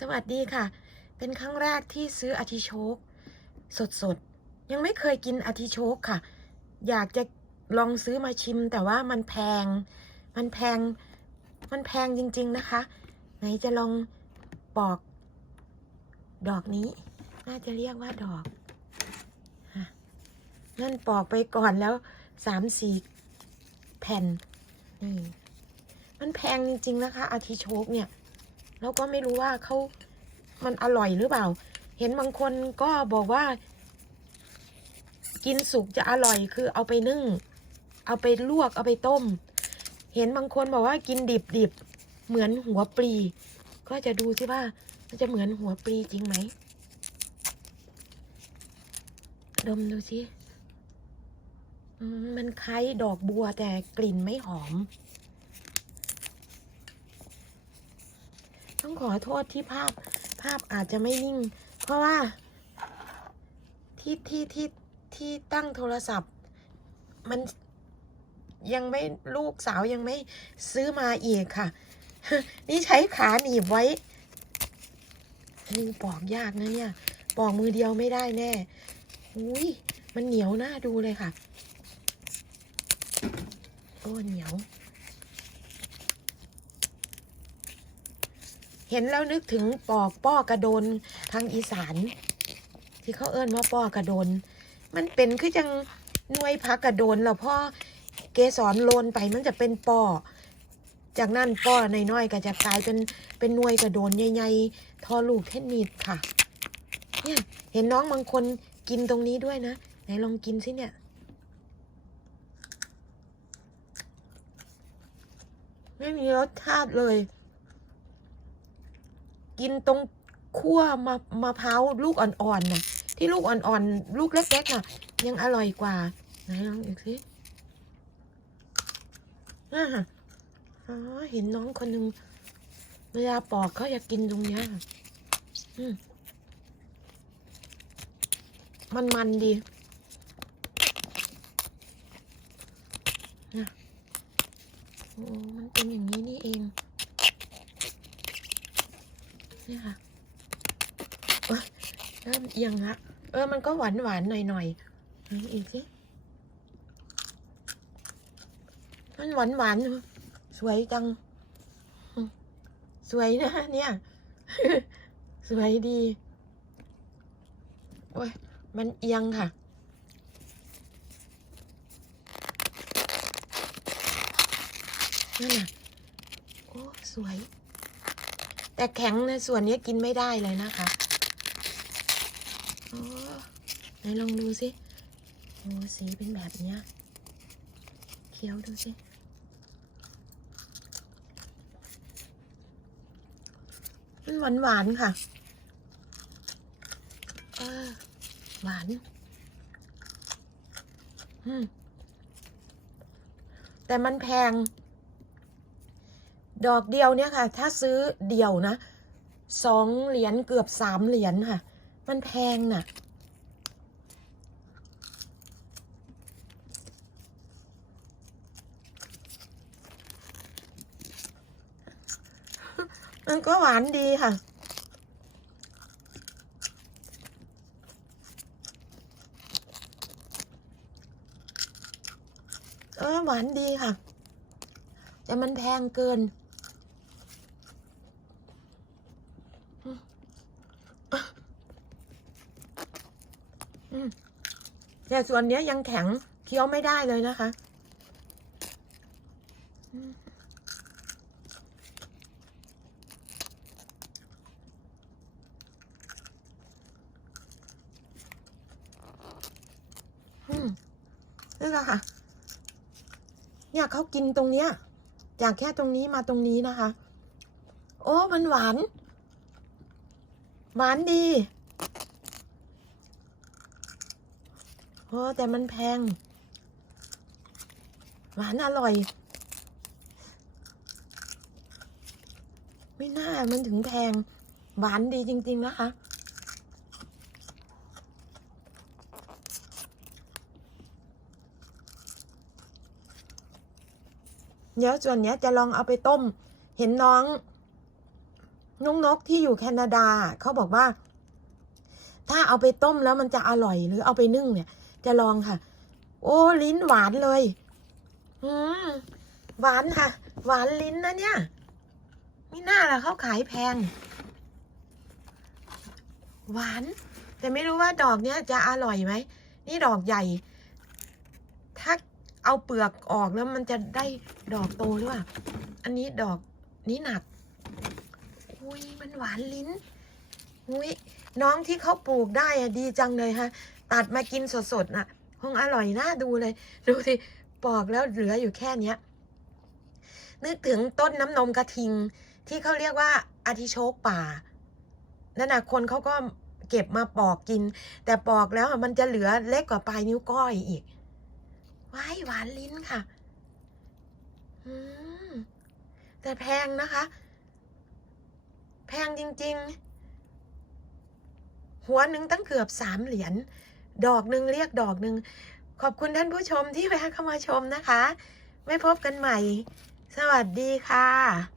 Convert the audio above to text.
สวัสดีค่ะ เป็นครั้งแรกที่ซื้ออาทิโชกสดๆยังไม่เคยกินอาทิโชกค่ะ อยากจะลองซื้อมาชิม แต่ว่ามันแพง มันแพง มันแพงจริง ๆนะคะ ไหนจะลองปอก ดอกนี้ น่าจะเรียกว่าดอกนั่นปอกไปก่อนแล้วสามสี่แผ่นนี่มันแพงจริง ๆ นะคะอาทิโชกเนี่ย แล้วก็ไม่รู้ว่าเขามันอร่อยหรือเปล่า เห็นบางคนก็บอกว่า กินสุกจะอร่อยคือเอาไปนึ่ง เอาไปลวกเอาไปต้ม เห็นบางคนบอกว่ากินดิบดิบๆเหมือนหัวปลี ก็จะดูสิว่ามันจะเหมือนหัวปลีจริงไหมดมดูสิมันคล้ายดอกบัวแต่กลิ่นไม่หอม ต้องขอโทษที่ภาพภาพอาจจะไม่นิ่ง เพราะว่าที่ที่ที่ที่ตั้งโทรศัพท์ มันยังไม่ลูกสาวยังไม่ซื้อมาอีกค่ะ นี่ใช้ขาหนีบไว้นี่ปอกยากนะเนี่ย ปอกมือเดียวไม่ได้แน่อุ้ยมันเหนียวหน้าดูเลยค่ะ โอ้เหนียว เห็นแล้วนึกถึงปอกป้อกระโดนทางอีสาน ที่เขาเอิ้นว่าป้อกระโดน มันเป็นคือจังหน่วยพักกระโดนแล้วพ่อเกสรโลนไปมันจะเป็นป้อจากนั้นป้อน้อยๆก็จะกลายเป็นเป็นหน่วยกระโดนใหญ่ๆทอลูกเทนนิสค่ะ เนี่ยเห็นน้องบางคนกินตรงนี้ด้วยนะไหนลองกินสิเนี่ยไม่มีรสชาติเลย กินตรงขั้วมะมะพร้าวลูกอ่อนๆน่ะ ที่ลูกอ่อนๆ ลูกเล็กๆน่ะ ยังอร่อยกว่า ไหนลองอีกสิอ่าอ๋อเห็นน้องคนหนึ่งเวลาปอกเขาอยากกินตรงเนี้ยอืมมันมันๆดีนะโอ้มันเป็นอย่างนี้นี่เอง นี่ค่ะเอ้ยเริ่มเอียงละเออ มันก็หวานหวานหน่อยหน่อยอีกสิมันหวานหวานสวยจัง สวยนะเนี่ย สวยดี โอ้ย มันเอียงค่ะนั่นน่ะ โอ้ สวย แต่แข็งในส่วนนี้กินไม่ได้เลยนะคะโอ้ไหนลองดูสิโอ้สีเป็นแบบเนี้ยเคี้ยวดูสิมันหวานหวานค่ะ เออ หวาน อืม แต่มันแพง ดอกเดียวเนี่ยค่ะ ถ้าซื้อเดี่ยวนะสองเหรียญเกือบสามเหรียญค่ะ มันแพงน่ะ มันก็หวานดีค่ะเออหวานดีค่ะ แต่มันแพงเกิน แต่ส่วนเนี้ยยังแข็งเคี้ยวไม่ได้เลยนะคะ นี่แหละค่ะ เนี่ยเขากินตรงเนี้ย จากแค่ตรงนี้มาตรงนี้นะคะ โอ้ มันหวาน หวานดี โอ้แต่มันแพง หวานอร่อย ไม่น่ามันถึงแพง หวานดีจริง ๆ นะคะเดี๋ยวส่วนเนี้ยจะลองเอาไปต้ม เห็นน้องน้งนกที่อยู่แคนาดา เขาบอกว่า ถ้าเอาไปต้มแล้วมันจะอร่อยหรือเอาไปนึ่งเนี่ย จะลองค่ะ โอ้ลิ้นหวานเลย อืมหวานค่ะ หวานลิ้นนะเนี่ยไม่น่าล่ะเขาขายแพง หวาน แต่ไม่รู้ว่าดอกเนี้ยจะอร่อยไหม นี่ดอกใหญ่ ถ้าเอาเปลือกออกแล้วมันจะได้ดอกโตหรือเปล่า อันนี้ดอกนี้หนัก อุ้ยมันหวานลิ้น อุ้ยน้องที่เขาปลูกได้อะดีจังเลยฮะ ตัดมากินสดๆน่ะคงอร่อยน่าดูเลย ดูสิปอกแล้วเหลืออยู่แค่เนี้ย นึกถึงต้นน้ำนมกระทิง ที่เขาเรียกว่าอาทิโชกป่านั่นนะคนเขาก็เก็บมาปอกกิน แต่ปอกแล้วมันจะเหลือเล็กกว่าปลายนิ้วก้อยอีกว้ายหวานลิ้นค่ะ อืม แต่แพงนะคะ แพงจริง ๆ หัวหนึ่งตั้งเกือบสามเหรียญ ดอกหนึ่งเรียกดอกหนึ่งขอบคุณท่านผู้ชมที่แวะเข้ามาชมนะคะ ไม่พบกันใหม่ สวัสดีค่ะ